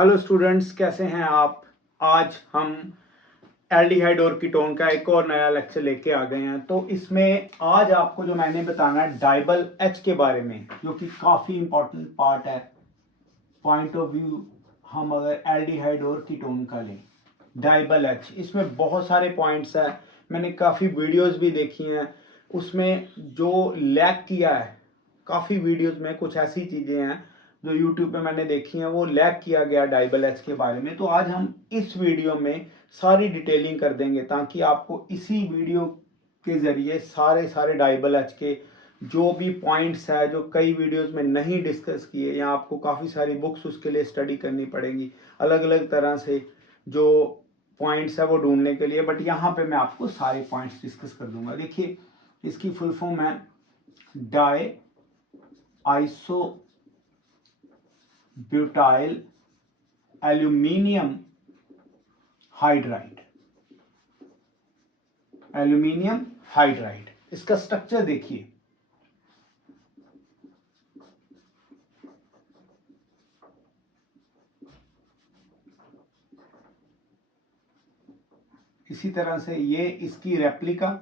Hello students, कैसे हैं आप। आज हम एल्डिहाइड और कीटोन का एक और नया लेक्चर लेके आ गए हैं। तो इसमें आज आपको जो मैंने बताना है डाइबल एच के बारे में, जो कि काफ़ी इंपॉर्टेंट पार्ट है पॉइंट ऑफ व्यू। हम अगर एल्डिहाइड और कीटोन का लें डाइबल एच, इसमें बहुत सारे पॉइंट्स हैं। मैंने काफ़ी वीडियोस भी देखी हैं, उसमें जो लैग किया है काफ़ी वीडियोस में कुछ ऐसी चीज़ें हैं जो यूट्यूब पे मैंने देखी हैं, वो लैग किया गया डाइबल एच के बारे में। तो आज हम इस वीडियो में सारी डिटेलिंग कर देंगे ताकि आपको इसी वीडियो के ज़रिए सारे डाइबल एच के जो भी पॉइंट्स है जो कई वीडियोस में नहीं डिस्कस किए, या आपको काफ़ी सारी बुक्स उसके लिए स्टडी करनी पड़ेंगी अलग अलग तरह से जो पॉइंट्स है वो ढूंढने के लिए, बट यहाँ पे मैं आपको सारे पॉइंट्स डिस्कस कर दूंगा। देखिए, इसकी फुल फॉर्म है di iso butyl aluminium hydride. Aluminium hydride, इसका स्ट्रक्चर देखिए, इसी तरह से ये इसकी रेप्लिका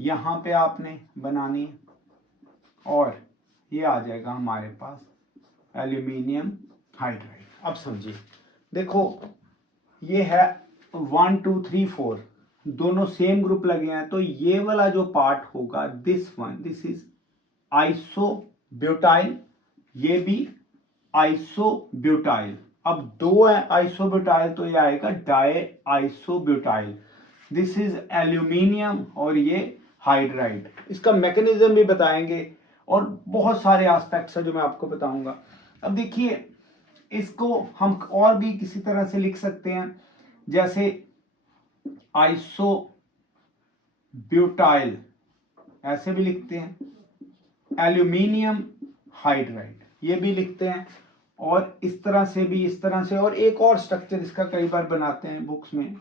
यहां पे आपने बनानी है और ये आ जाएगा हमारे पास एल्यूमिनियम हाइड्राइड। अब समझिए, देखो ये है 1 2 3 4 दोनों सेम ग्रुप लगे हैं, तो ये वाला जो पार्ट होगा दिस इज आइसोब्यूटाइल, ये भी आइसोब्यूटाइल। अब दो है आइसोब्यूटाइल तो ये आएगा die isobutyl. This is aluminium और ये हाइड्राइड। इसका मैकेनिज्म भी बताएंगे और बहुत सारे एस्पेक्ट्स है जो मैं आपको बताऊंगा। अब देखिए, इसको हम और भी किसी तरह से लिख सकते हैं, जैसे आइसो ब्यूटाइल ऐसे भी लिखते हैं, एल्यूमिनियम हाइड्राइड ये भी लिखते हैं, और इस तरह से भी, इस तरह से, और एक और स्ट्रक्चर इसका कई बार बनाते हैं बुक्स में,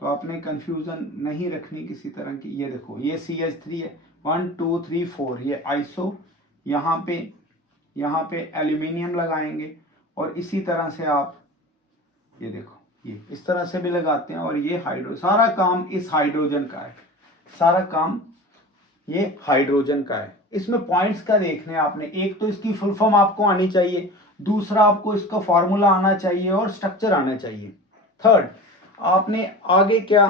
तो आपने कंफ्यूजन नहीं रखनी किसी तरह की। ये देखो, ये CH3 है, 1 2 3 4 ये आइसो, यहाँ पे एल्यूमिनियम लगाएंगे, और इसी तरह से आप ये देखो, ये इस तरह से भी लगाते हैं, और ये हाइड्रो, सारा काम इस हाइड्रोजन का है, सारा काम ये हाइड्रोजन का है। इसमें पॉइंट्स का देखने हैं आपने, एक तो इसकी फुल फॉर्म आपको आनी चाहिए, दूसरा आपको इसका फॉर्मूला आना चाहिए और स्ट्रक्चर आना चाहिए। थर्ड, आपने आगे क्या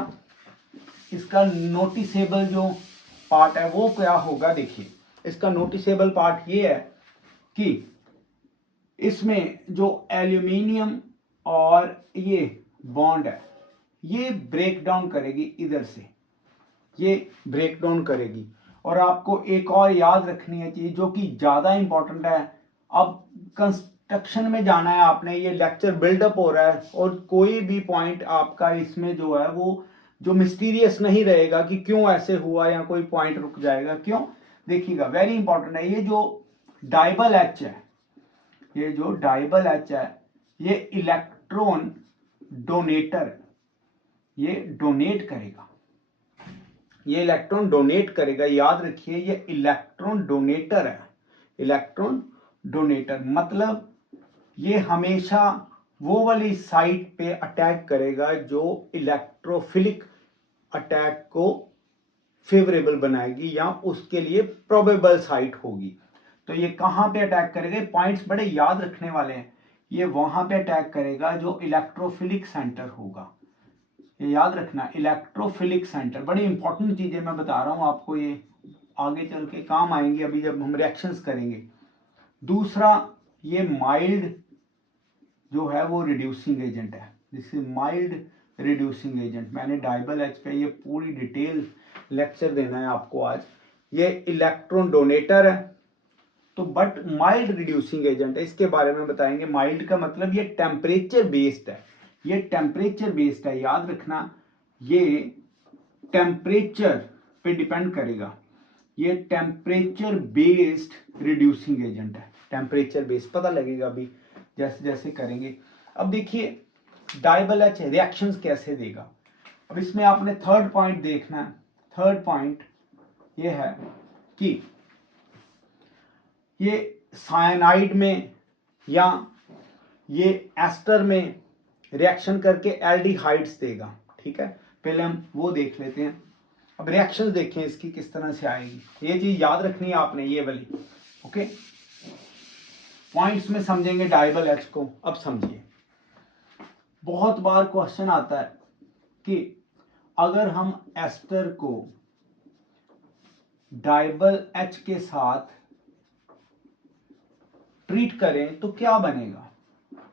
इसका नोटिसेबल जो पार्ट है वो क्या होगा। देखिए, इसका नोटिसेबल पार्ट ये है कि इसमें जो एल्यूमिनियम और ये बॉन्ड है ये ब्रेक डाउन करेगी, इधर से ये ब्रेक डाउन करेगी। और आपको एक और याद रखनी है चीज जो कि ज्यादा इंपॉर्टेंट है। अब कंस्ट्रक्शन में जाना है आपने, ये लेक्चर बिल्डअप हो रहा है, और कोई भी पॉइंट आपका इसमें जो है वो जो मिस्टीरियस नहीं रहेगा कि क्यों ऐसे हुआ या कोई पॉइंट रुक जाएगा क्यों। देखिएगा, वेरी इंपॉर्टेंट है, ये जो डाइबल एच है, ये जो डाइबल एच है ये इलेक्ट्रॉन डोनेटर, ये डोनेट करेगा, ये इलेक्ट्रॉन डोनेट करेगा। याद रखिए, ये इलेक्ट्रॉन डोनेटर है। इलेक्ट्रॉन डोनेटर मतलब ये हमेशा वो वाली साइट पे अटैक करेगा जो इलेक्ट्रोफिलिक अटैक को फेवरेबल बनाएगी या उसके लिए प्रोबेबल साइट होगी। तो ये कहां पे अटैक करेगा, पॉइंट्स बड़े याद रखने वाले हैं। ये वहां पे अटैक करेगा जो इलेक्ट्रोफिलिक सेंटर होगा, ये याद रखना, इलेक्ट्रोफिलिक सेंटर। बड़ी इंपॉर्टेंट चीजें मैं बता रहा हूं आपको, ये आगे चल के काम आएंगी अभी जब हम रिएक्शंस करेंगे। दूसरा, ये माइल्ड जो है वो रिड्यूसिंग एजेंट है, this is mild reducing agent. मैंने डाइबल एच पे ये पूरी डिटेल लेक्चर देना है आपको आज। ये इलेक्ट्रॉन डोनेटर है तो बट माइल्ड रिड्यूसिंग एजेंट है, इसके बारे में बताएंगे। माइल्ड का मतलब ये टेम्परेचर बेस्ड है, ये टेम्परेचर बेस्ड है, याद रखना, ये टेम्परेचर पे डिपेंड करेगा। ये टेम्परेचर बेस्ड रिड्यूसिंग एजेंट है, टेम्परेचर बेस्ड, पता लगेगा अभी जैसे जैसे करेंगे। अब देखिए, डाइबल एच रिएक्शंस कैसे देगा। अब इसमें आपने थर्ड पॉइंट देखना है। थर्ड पॉइंट ये है कि ये साइनाइड में या ये एस्टर में रिएक्शन करके एल्डिहाइड्स देगा। ठीक है, पहले हम वो देख लेते हैं। अब रिएक्शन देखें इसकी किस तरह से आएगी, ये चीज याद रखनी है आपने, ये वाली। ओके, पॉइंट्स में समझेंगे डाइबल एच को। अब समझिए, बहुत बार क्वेश्चन आता है कि अगर हम एस्टर को डाइबल एच के साथ ट्रीट करें तो क्या बनेगा।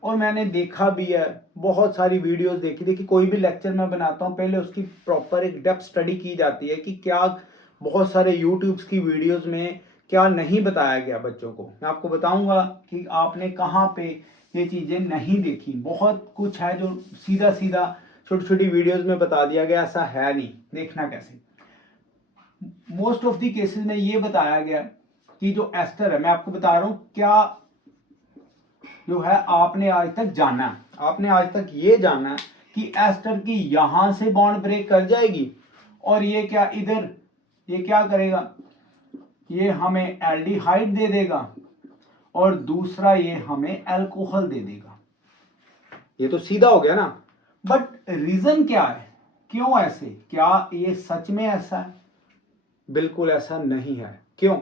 और मैंने देखा भी है, बहुत सारी वीडियोस देखी थी कि कोई भी लेक्चर मैं बनाता हूं पहले उसकी प्रॉपर एक डेप्थ स्टडी की जाती है कि क्या बहुत सारे यूट्यूब्स की वीडियोस में क्या नहीं बताया गया बच्चों को। मैं आपको बताऊंगा कि आपने कहाँ पे ये चीजें नहीं देखी। बहुत कुछ है जो सीधा सीधा छोटी छोटी वीडियोस में बता दिया गया, ऐसा है नहीं। देखना कैसे, मोस्ट ऑफ दी केसेस में ये बताया गया कि जो एस्टर है, मैं आपको बता रहा हूं क्या जो है आपने आज तक जाना है, आपने आज तक ये जाना है कि एस्टर की यहां से बॉन्ड ब्रेक कर जाएगी और ये क्या इधर, ये क्या करेगा, ये हमें एल्डिहाइड दे देगा और दूसरा ये हमें अल्कोहल दे देगा। ये तो सीधा हो गया ना। बट रीजन क्या है, क्यों ऐसे, क्या ये सच में ऐसा है? बिल्कुल ऐसा नहीं है। क्यों?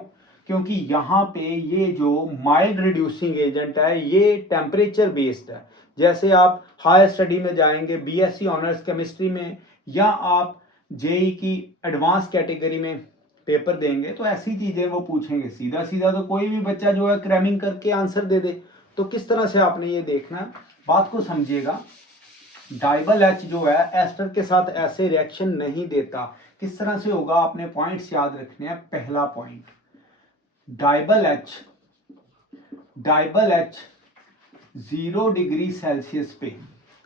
क्योंकि यहाँ पे ये जो माइल्ड रिड्यूसिंग एजेंट है ये टेम्परेचर बेस्ड है। जैसे आप हायर स्टडी में जाएंगे, बीएससी ऑनर्स केमिस्ट्री में, या आप जेई की एडवांस कैटेगरी में पेपर देंगे तो ऐसी चीजें वो पूछेंगे। सीधा सीधा तो कोई भी बच्चा जो है क्रैमिंग करके आंसर दे दे। तो किस तरह से आपने ये देखना, बात को समझिएगा। डाइबल एच जो है एस्टर के साथ ऐसे रिएक्शन नहीं देता। किस तरह से होगा, आपने पॉइंट्स याद रखने हैं। पहला पॉइंट, डाइबल एच 0 डिग्री सेल्सियस पे,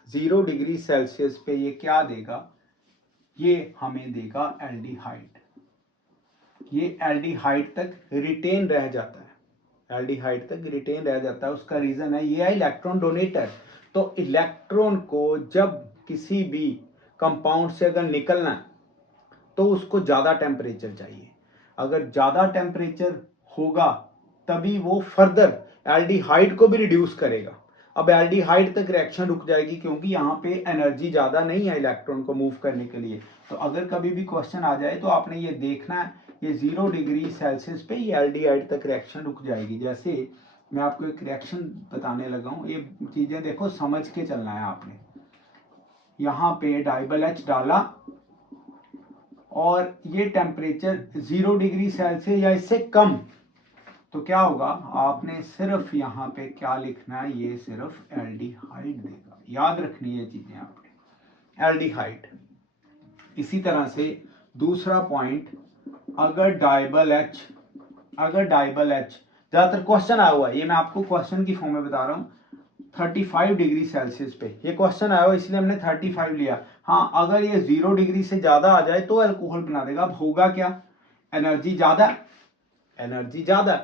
0 डिग्री सेल्सियस पे ये क्या देगा, ये हमें देगा एल्डिहाइड। ये एल्डिहाइड तक रिटेन रह जाता है, एल्डिहाइड तक रिटेन रह जाता है। उसका रीजन है ये है इलेक्ट्रॉन डोनेटर। तो इलेक्ट्रॉन को जब किसी भी कंपाउंड से अगर निकलना है तो उसको ज्यादा टेम्परेचर चाहिए। अगर ज्यादा टेम्परेचर होगा तभी वो फर्दर एल्डिहाइड को भी रिड्यूस करेगा। अब एल्डिहाइड तक रिएक्शन रुक जाएगी क्योंकि यहाँ पे एनर्जी ज्यादा नहीं है इलेक्ट्रॉन को मूव करने के लिए। तो अगर कभी भी क्वेश्चन आ जाए तो आपने ये देखना है, ये 0 डिग्री सेल्सियस पे ये एल्डिहाइड तक रिएक्शन रुक जाएगी। जैसे मैं आपको एक रिएक्शन बताने लगा हूँ, ये चीजें देखो समझ के चलना है आपने। यहाँ पे डाइबल एच डाला और ये टेम्परेचर 0 डिग्री सेल्सियस या इससे कम, तो क्या होगा, आपने सिर्फ यहाँ पे क्या लिखना है, ये सिर्फ एल्डिहाइड देगा। याद रखनी है चीजें आपने, एल्डिहाइड। इसी तरह से दूसरा पॉइंट, अगर डाइबल एच ज्यादातर क्वेश्चन आया हुआ है, ये मैं आपको क्वेश्चन की फॉर्म में बता रहा हूँ, 35 डिग्री सेल्सियस पे ये क्वेश्चन आया हुआ इसलिए हमने 35 लिया। हाँ, अगर ये 0 डिग्री से ज्यादा आ जाए तो अल्कोहल बना देगा। अब होगा क्या, एनर्जी ज्यादा,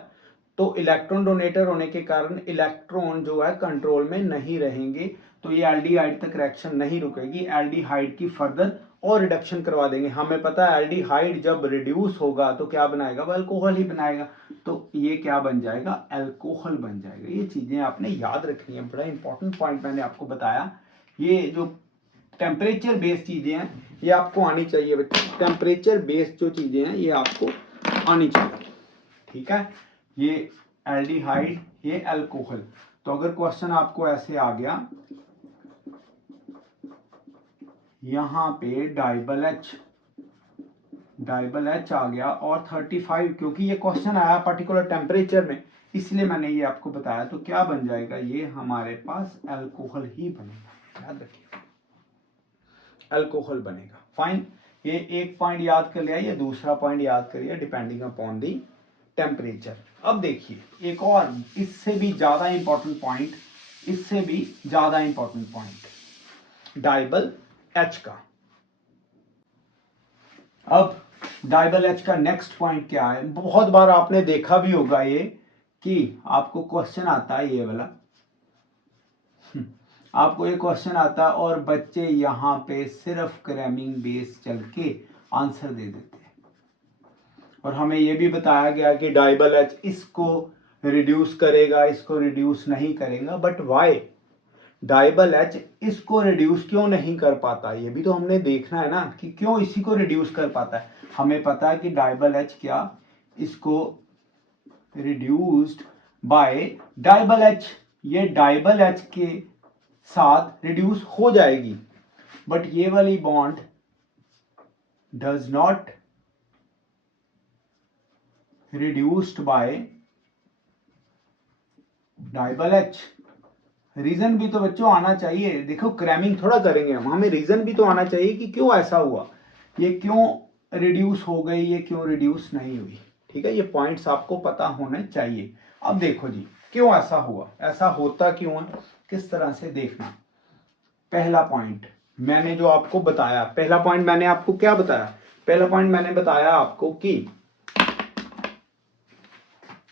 तो इलेक्ट्रॉन डोनेटर होने के कारण इलेक्ट्रॉन जो है कंट्रोल में नहीं रहेंगे, तो ये एल्डिहाइड तक रिएक्शन नहीं रुकेगी, एल्डिहाइड की फर्दर और रिडक्शन करवा देंगे। हमें पता है एल्डिहाइड जब रिड्यूस होगा तो क्या बनाएगा, वो अल्कोहल ही बनाएगा। तो ये क्या बन जाएगा, अल्कोहल बन जाएगा। ये चीजें आपने याद रखनी है, बड़ा इंपॉर्टेंट पॉइंट मैंने आपको बताया। ये जो टेम्परेचर बेस्ड चीजें हैं ये आपको आनी चाहिए बच्चे, टेम्परेचर बेस्ड जो चीजें हैं ये आपको आनी चाहिए। ठीक है, ये एल्डिहाइड, ये अल्कोहल। तो अगर क्वेश्चन आपको ऐसे आ गया, यहां पे डाइबल एच आ गया और 35, क्योंकि ये क्वेश्चन आया पर्टिकुलर टेम्परेचर में इसलिए मैंने ये आपको बताया। तो क्या बन जाएगा, ये हमारे पास अल्कोहल ही बनेगा। याद रखिए, अल्कोहल बनेगा। फाइन, ये एक पॉइंट याद कर लिया, ये दूसरा पॉइंट याद करिए, डिपेंडिंग अपॉन दी टेम्परेचर। अब देखिए एक और इससे भी ज्यादा इंपॉर्टेंट पॉइंट, डाइबल एच का। अब डाइबल एच का नेक्स्ट पॉइंट क्या है, बहुत बार आपने देखा भी होगा ये कि आपको क्वेश्चन आता है ये वाला, आपको ये क्वेश्चन आता है और बच्चे यहाँ पे सिर्फ क्रैमिंग बेस चल के आंसर दे देते हैं। और हमें ये भी बताया गया कि डाइबल एच इसको रिड्यूस करेगा, इसको रिड्यूस नहीं करेगा। बट वाई, डाइबल एच इसको रिड्यूस क्यों नहीं कर पाता, ये भी तो हमने देखना है ना कि क्यों इसी को रिड्यूस कर पाता है। हमें पता है कि डाइबल एच क्या इसको रिड्यूस्ड बाय डाइबल एच, ये डाइबल एच के साथ रिड्यूस हो जाएगी, बट ये वाली bond does not reduced by DIBAL H. Reason भी तो बच्चों आना चाहिए, देखो क्रैमिंग थोड़ा करेंगे हम, हमें रीजन भी तो आना चाहिए कि क्यों ऐसा हुआ, ये क्यों रिड्यूस हो गई, ये क्यों रिड्यूस नहीं हुई। ठीक है, ये पॉइंट्स आपको पता होने चाहिए। अब देखो जी क्यों ऐसा हुआ, ऐसा होता क्यों है, किस तरह से देखना। पहला पॉइंट मैंने जो आपको बताया, पहला पॉइंट मैंने आपको क्या बताया, पहला पॉइंट मैंने बताया आपको कि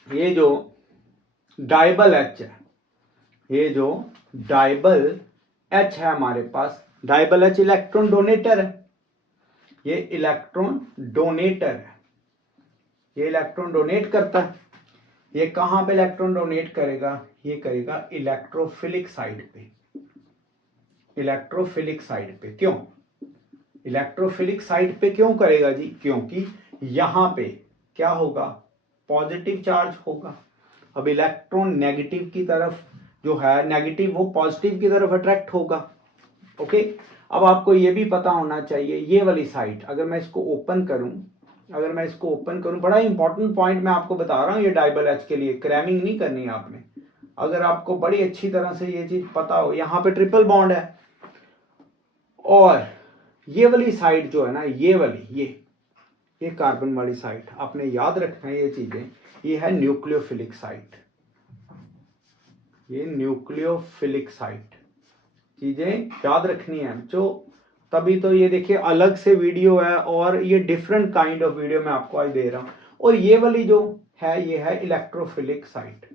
ये जो डाइबल एच है, ये जो डाइबल एच है हमारे पास, डाइबल एच इलेक्ट्रॉन डोनेटर है, ये इलेक्ट्रॉन डोनेटर है, ये इलेक्ट्रॉन डोनेट करता है। ये कहां पे इलेक्ट्रॉन डोनेट करेगा, ये करेगा इलेक्ट्रोफिलिक साइड पे, इलेक्ट्रोफिलिक साइड पे। क्यों इलेक्ट्रोफिलिक साइड पे क्यों करेगा जी, क्योंकि यहां पे क्या होगा, पॉजिटिव चार्ज होगा। अब इलेक्ट्रॉन नेगेटिव की तरफ जो है, नेगेटिव वो पॉजिटिव की तरफ अट्रैक्ट होगा। ओके, अब आपको ये भी पता होना चाहिए, ये वाली साइड अगर मैं इसको ओपन करूं, अगर मैं इसको ओपन करूं, बड़ा इंपॉर्टेंट पॉइंट मैं आपको बता रहा हूं, ये डाइबल एच के लिए क्रैमिंग नहीं करनी है आपने। अगर आपको बड़ी अच्छी तरह से ये चीज पता हो, यहां पे ट्रिपल बॉन्ड है और ये वाली साइड जो है ना, ये वाली ये कार्बन वाली साइड, आपने याद रखना है ये चीजें, ये है न्यूक्लियोफिलिक साइट, ये न्यूक्लियोफिलिक साइट, चीजें याद रखनी है जो, तभी तो ये देखिए अलग से वीडियो है और ये डिफरेंट काइंड ऑफ वीडियो मैं आपको आज दे रहा हूं। और ये वाली जो है, ये है इलेक्ट्रोफिलिक साइट,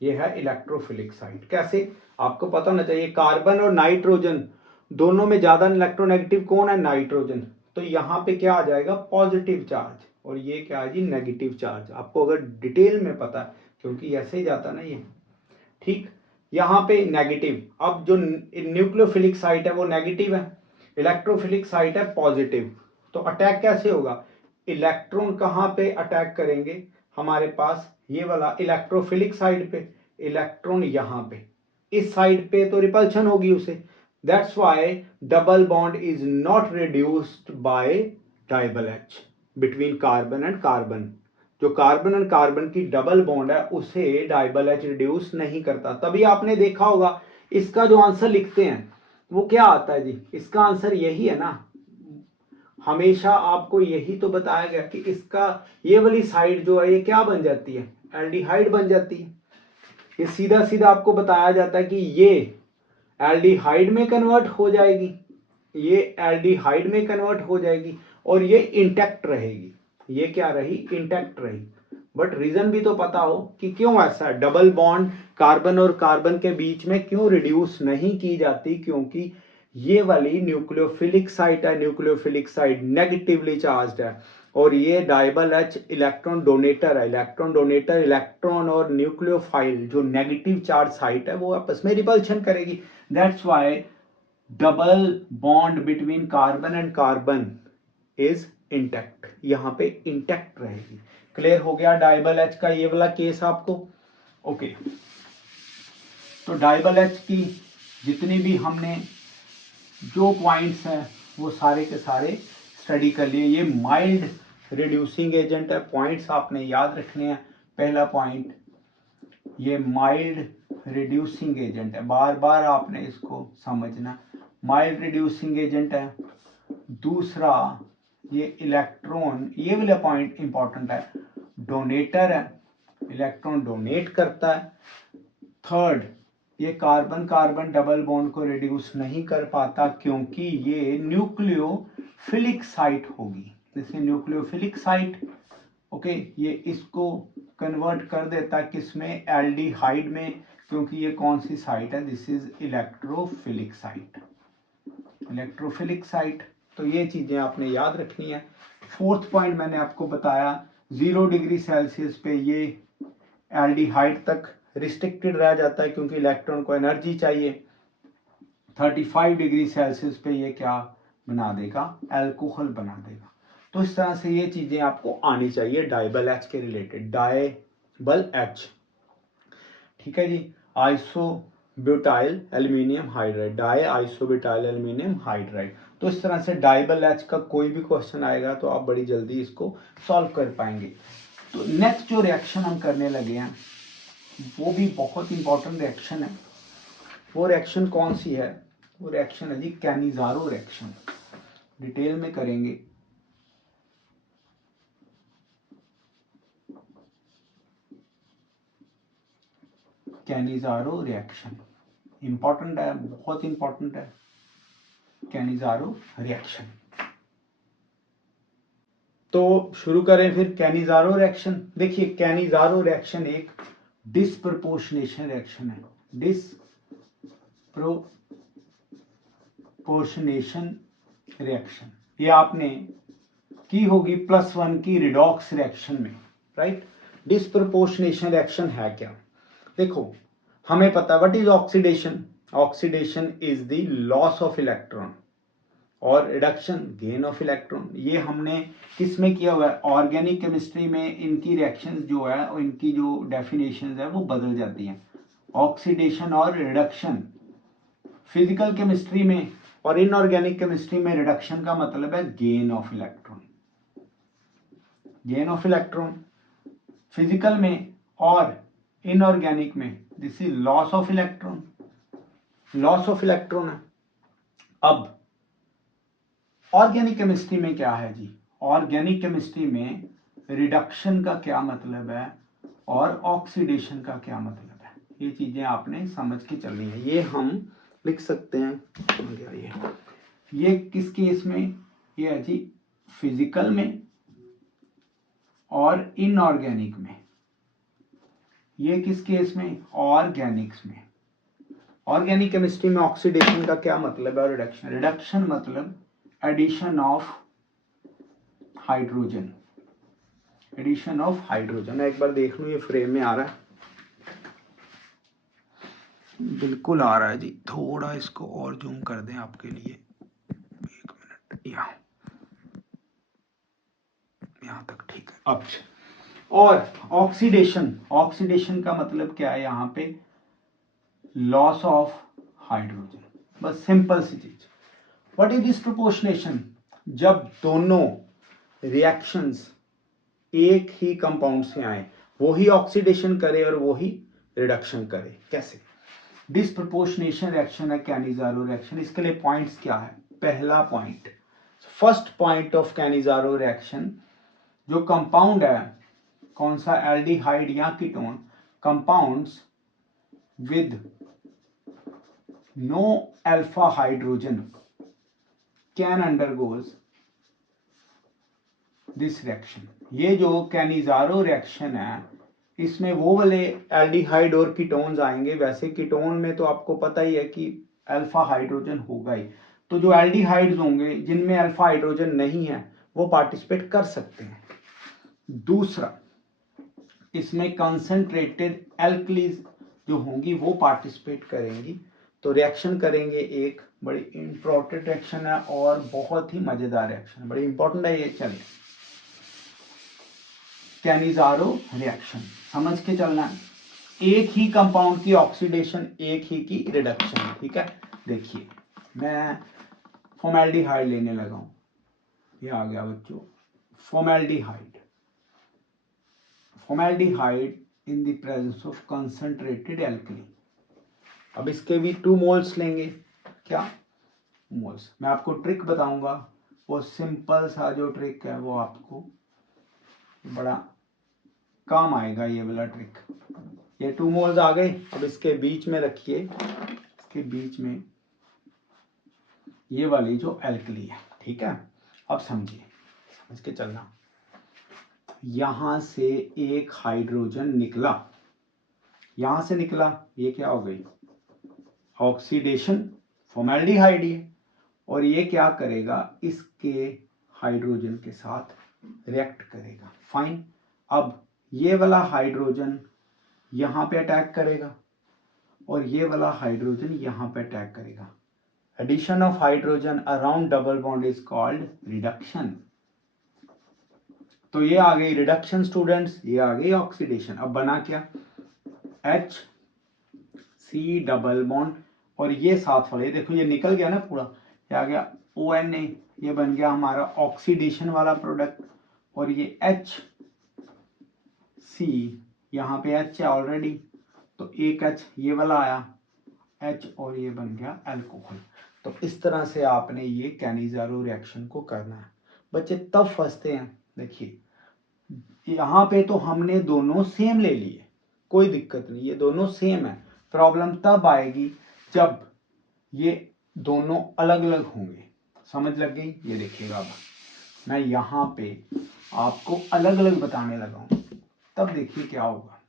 ये है इलेक्ट्रोफिलिक साइट। कैसे, आपको पता होना चाहिए, कार्बन और नाइट्रोजन दोनों में ज्यादा इलेक्ट्रोनेगेटिव कौन है, नाइट्रोजन। तो यहां पे क्या आ जाएगा, पॉजिटिव चार्ज, और ये क्या है जी, नेगेटिव चार्ज। आपको अगर डिटेल में पता है, क्योंकि ऐसे ही जाता ना ये, ठीक, यहां पे नेगेटिव। अब जो न्यूक्लियोफिलिक साइट है वो नेगेटिव है, इलेक्ट्रोफिलिक साइट है पॉजिटिव। तो अटैक कैसे होगा, इलेक्ट्रॉन कहां पे अटैक करेंगे, हमारे पास ये वाला इलेक्ट्रोफिलिक साइड पे, इलेक्ट्रॉन यहां पे, इस साइड पे तो रिपल्शन होगी उसे। That's why double bond is not reduced by DIBAL H between carbon and carbon. जो कार्बन एंड कार्बन की डबल बॉन्ड है उसे डाइबल एच रिड्यूस नहीं करता। तभी आपने देखा होगा इसका जो आंसर लिखते हैं वो क्या आता है जी, इसका आंसर यही है ना, हमेशा आपको यही तो बताया गया कि इसका ये वाली साइड जो है ये क्या बन जाती है, एल्डिहाइड बन जाती है। ये सीधा सीधा आपको बताया जाता है कि ये एल्डिहाइड में कन्वर्ट हो जाएगी, ये एल्डिहाइड में कन्वर्ट हो जाएगी और ये इंटैक्ट रहेगी, ये क्या रही, इंटैक्ट रही। बट रीजन भी तो पता हो कि क्यों ऐसा है, डबल बॉन्ड कार्बन और कार्बन के बीच में क्यों रिड्यूस नहीं की जाती, क्योंकि ये वाली न्यूक्लियोफिलिक साइट है, न्यूक्लियोफिलिक साइट नेगेटिवली चार्ज्ड है, और ये डाइबल एच इलेक्ट्रॉन डोनेटर है। इलेक्ट्रॉन डोनेटर, इलेक्ट्रॉन और न्यूक्लियोफाइल जो नेगेटिव चार्ज साइट है वो आपस में रिपल्शन करेगी। That's why double bond between carbon and carbon is intact, यहां पे इंटैक्ट रहेगी। क्लियर हो गया डाइबल एच का ये वाला केस आपको। ओके, तो डाइबल एच की जितनी भी हमने जो पॉइंट्स हैं वो सारे के सारे स्टडी कर लिए। ये माइल्ड रिड्यूसिंग एजेंट है, पॉइंट्स आपने याद रखने हैं। पहला पॉइंट, ये माइल्ड रिड्यूसिंग एजेंट है, बार बार आपने इसको समझना, माइल्ड रिड्यूसिंग एजेंट है। दूसरा, ये इलेक्ट्रॉन, ये वाला पॉइंट इंपॉर्टेंट है, डोनेटर है, इलेक्ट्रॉन डोनेट करता है। थर्ड, ये कार्बन कार्बन डबल बॉन्ड को रिड्यूस नहीं कर पाता क्योंकि ये न्यूक्लियोफिलिक साइट होगी, जैसे न्यूक्लियोफिलिक साइट। ओके, ये इसको कन्वर्ट कर देता है किसमें, एल्डिहाइड में, क्योंकि ये कौन सी साइट है, this is electrophilic site, electrophilic site. तो ये चीजें आपने याद रखनी है। फोर्थ पॉइंट मैंने आपको बताया, 0 डिग्री सेल्सियस पे ये एल्डिहाइड तक रिस्ट्रिक्टेड रह जाता है क्योंकि इलेक्ट्रॉन को एनर्जी चाहिए। 35 डिग्री सेल्सियस पे ये क्या बना देगा, एल्कोहल बना देगा। तो इस तरह से ये चीजें आपको आनी चाहिए डाइबल एच के रिलेटेड, डाइबल एच, ठीक है जी। Isobutyl aluminium hydride, di isobutyl aluminium hydride. तो इस तरह से डाइबल एच का कोई भी क्वेश्चन आएगा तो आप बड़ी जल्दी इसको सॉल्व कर पाएंगे। तो नेक्स्ट जो रिएक्शन हम करने लगे हैं वो भी बहुत इंपॉर्टेंट रिएक्शन है। वो रिएक्शन कौन सी है, वो रिएक्शन है जी कैनिजारो रिएक्शन। डिटेल में करेंगे। कैनिजारो रिएक्शन इंपॉर्टेंट है, बहुत इंपॉर्टेंट है कैनिजारो रिएक्शन। तो शुरू करें फिर कैनिजारो रिएक्शन। देखिए कैनिजारो रिएक्शन एक डिस्प्रपोर्शनेशन रिएक्शन है, डिस्प्रपोर्शनेशन रिएक्शन। ये आपने की होगी +1 की रिडॉक्स रिएक्शन में, राइट। डिस्प्रपोर्शनेशन रिएक्शन है क्या, देखो हमें पता what is oxidation. Oxidation is the loss of electron और रिडक्शन गेन ऑफ इलेक्ट्रॉन। ये हमने किस में किया हुआ है, ऑर्गेनिक केमिस्ट्री में इनकी रिएक्शंस जो है और इनकी जो डेफिनेशंस है वो बदल जाती हैं। ऑक्सीडेशन और रिडक्शन फिजिकल केमिस्ट्री में और इनऑर्गेनिक केमिस्ट्री में रिडक्शन का मतलब है gain of electron, gain of electron physical में, और इनऑर्गेनिक में this is loss of electron, loss of electron है। अब ऑर्गेनिक केमिस्ट्री में क्या है जी, ऑर्गेनिक केमिस्ट्री में रिडक्शन का क्या मतलब है और ऑक्सीडेशन का क्या मतलब है, ये चीजें आपने समझ के चलनी है। ये हम लिख सकते हैं, ये किस केस में, ये है जी फिजिकल में और इनऑर्गेनिक में। ये किस केस में, ऑर्गेनिक्स में। ऑर्गेनिक केमिस्ट्री में ऑक्सीडेशन का क्या मतलब है और रिडक्शन, रिडक्शन मतलब addition of hydrogen, addition of hydrogen. एक बार देख लो ये फ्रेम में आ रहा है, बिल्कुल आ रहा है जी। थोड़ा इसको और जूम कर दें आपके लिए, 1 मिनट, यहाँ तक, ठीक है। अब और ऑक्सीडेशन, ऑक्सीडेशन का मतलब क्या है यहाँ पे, लॉस ऑफ हाइड्रोजन, बस सिंपल सी चीज। व्हाट इज डिस्प्रपोर्शनेशन, जब दोनों रिएक्शंस एक ही कंपाउंड से आए, वो ही ऑक्सीडेशन करे और वो ही रिडक्शन करे। कैसे, डिस्प्रपोर्शनेशन रिएक्शन है कैनिजारो रिएक्शन। इसके लिए पॉइंट्स क्या है, पहला point, first point of Cannizzaro reaction, जो कंपाउंड है कौन सा, एल्डिहाइड या ketone, compounds with no alpha hydrogen can undergoes this reaction. ये जो कैनिजारो रिएक्शन है इसमें वो वाले एल्डिहाइड और कीटोन्स आएंगे। वैसे कीटोन में तो आपको पता ही है कि अल्फा हाइड्रोजन होगा ही, तो जो एल्डिहाइड्स होंगे जिनमें अल्फा हाइड्रोजन नहीं है वो पार्टिसिपेट कर सकते हैं। दूसरा, इसमें कंसंट्रेटेड एल्कलीज जो होंगी वो पार्टिसिपेट करेंगी। तो रिएक्शन करेंगे, एक बड़ी इंपॉर्टेंट रिएक्शन है और बहुत ही मजेदार रिएक्शन है, बड़ी इंपॉर्टेंट है ये। चलिए कैनिजारो रिएक्शन समझ के चलना है, एक ही कंपाउंड की ऑक्सीडेशन, एक ही की रिडक्शन, ठीक है। देखिए मैं फॉर्मेल्डिहाइड लेने लगा हूं, ये आ गया बच्चों formaldehyde, formaldehyde in the presence of concentrated alkali. अब इसके भी 2 मोल्स लेंगे, क्या मोल्स, मैं आपको ट्रिक बताऊंगा, वो सिंपल सा जो ट्रिक है वो आपको बड़ा काम आएगा, ये वाला ट्रिक। ये 2 मोल्स आ गए, अब इसके बीच में रखिए, इसके बीच में ये वाली जो एल्कली है, ठीक है। अब समझिए, समझ के चलना, यहां से एक हाइड्रोजन निकला, यहां से निकला, ये क्या हो गई, ऑक्सीडेशन, फॉर्मेल्डिहाइड है, और ये क्या करेगा, इसके हाइड्रोजन के साथ रिएक्ट करेगा। फाइन, अब ये वाला हाइड्रोजन यहाँ पे अटैक करेगा और ये वाला हाइड्रोजन यहाँ पे अटैक करेगा। Addition of hydrogen around double bond is called reduction. तो ये आ गई रिडक्शन स्टूडेंट्स, ये आ गई ऑक्सीडेशन। अब बना क्या, H C डबल बॉन्ड और ये साथ वाले, देखो ये निकल गया ना पूरा, ये आ गया ONA, ये बन गया हमारा ऑक्सीडेशन वाला प्रोडक्ट। और ये HC, यहाँ पे H है ऑलरेडी, तो एक H ये वाला आया H और ये बन गया अल्कोहल। तो इस तरह से आपने ये कैनिज़ारो रिएक्शन को करना है। बच्चे तब फंसते हैं, देखिए यहाँ पे तो हमने दोनों सेम ले लिए, कोई दिक्कत नहीं, ये दोनों सेम है। प्रॉब्लम तब आएगी जब ये दोनों अलग अलग होंगे। समझ लग गई? ये देखिएगा, अब मैं यहाँ पे आपको अलग अलग बताने लगा हूँ, तब देखिए क्या होगा।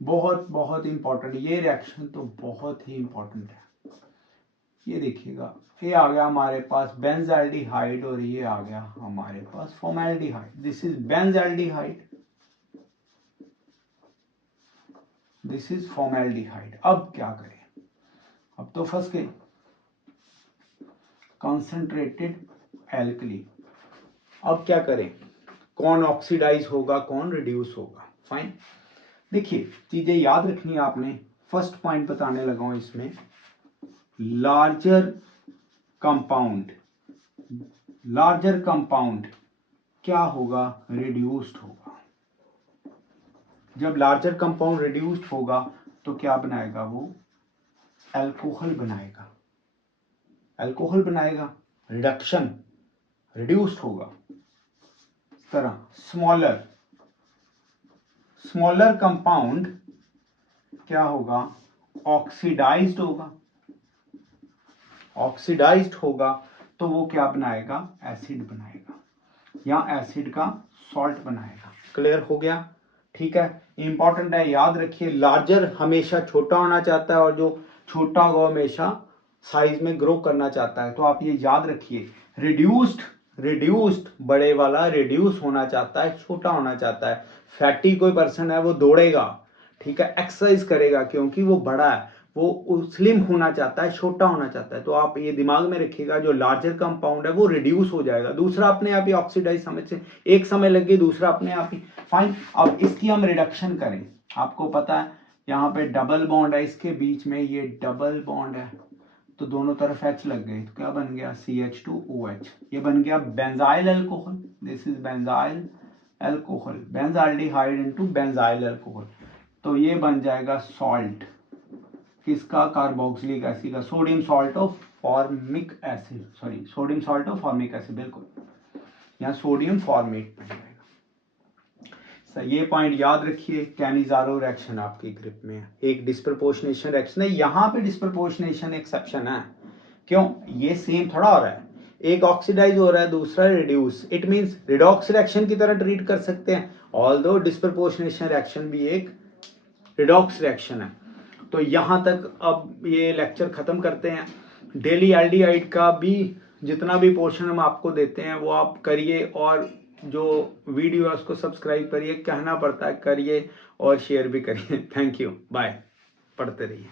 बहुत बहुत इंपॉर्टेंट ये रिएक्शन, तो बहुत ही इंपॉर्टेंट है। ये देखिएगा, ये आ गया हमारे पास बेंजाल्डिहाइड और ये आ गया हमारे पास formaldehyde. This is benzaldehyde, this is formaldehyde. अब क्या करें, अब तो फंस गए। कंसंट्रेटेड एल्कली, अब क्या करें, कौन ऑक्सीडाइज होगा, कौन रिड्यूस होगा। फाइन, देखिए चीजें याद रखनी है आपने। फर्स्ट पॉइंट बताने लगा हूं इसमें, लार्जर कंपाउंड क्या होगा, रिड्यूस्ड होगा। जब लार्जर कंपाउंड रिड्यूस्ड होगा तो क्या बनाएगा, वो अल्कोहल बनाएगा। अल्कोहल बनाएगा, रिडक्शन, रिड्यूस्ड होगा। इस तरह स्मॉलर कंपाउंड क्या होगा, ऑक्सीडाइज्ड होगा। ऑक्सीडाइज्ड होगा तो वो क्या बनाएगा, एसिड बनाएगा, या एसिड का सॉल्ट बनाएगा। क्लियर हो गया? ठीक है, इंपॉर्टेंट है, याद रखिए। लार्जर हमेशा छोटा होना चाहता है और जो छोटा होगा हमेशा साइज में ग्रो करना चाहता है। तो आप ये याद रखिए, रिड्यूस्ड बड़े वाला रिड्यूस होना चाहता है, छोटा होना चाहता है। फैटी कोई पर्सन है वो दौड़ेगा, ठीक है, एक्सरसाइज करेगा, क्योंकि वो बड़ा है, वो स्लिम होना चाहता है, छोटा होना चाहता है। तो आप ये दिमाग में रखिएगा, जो लार्जर कंपाउंड है वो रिड्यूस हो जाएगा, दूसरा अपने आप ही ऑक्सीडाइज, समझ से एक समय लगे, दूसरा अपने आप ही। फाइन, अब इसकी हम रिडक्शन करें। आपको पता है यहाँ पे डबल बॉन्ड है, इसके बीच में ये डबल बॉन्ड है, तो दोनों तरफ H लग गई, तो क्या बन गया, CH2OH। ये बन गया benzyl alcohol. This is benzyl alcohol, benzaldehyde into benzyl alcohol. तो ये बन जाएगा सॉल्ट किसका, कार्बोक्सिलिक एसिड का, sodium salt of formic acid, sorry sodium salt of formic acid, बिल्कुल, यहाँ सोडियम फॉर्मेट बन जाएगा। ये पॉइंट याद रखिए। कैनिज़ारो रिएक्शन आपकी ग्रिप में है, एक डिस्प्रपोर्शनेशन रिएक्शन है। यहाँ पे डिस्प्रपोर्शनेशन एक्सेप्शन है, क्यों, ये सेम थोड़ा हो रहा है, एक ऑक्सीडाइज हो रहा है, दूसरा reduce. It means redox reaction की तरह ट्रीट कर सकते हैं, ऑल्दो डिस्प्रपोर्शनेशन रिएक्शन भी एक रिडॉक्स रिएक्शन है। तो यहाँ तक अब ये लेक्चर खत्म करते हैं। डेली एल्डिहाइड का भी जितना भी पोर्शन हम आपको देते हैं वो आप करिए, और जो वीडियो है उसको सब्सक्राइब करिए, कहना पड़ता है करिए, और शेयर भी करिए। थैंक यू, बाय, पढ़ते रहिए।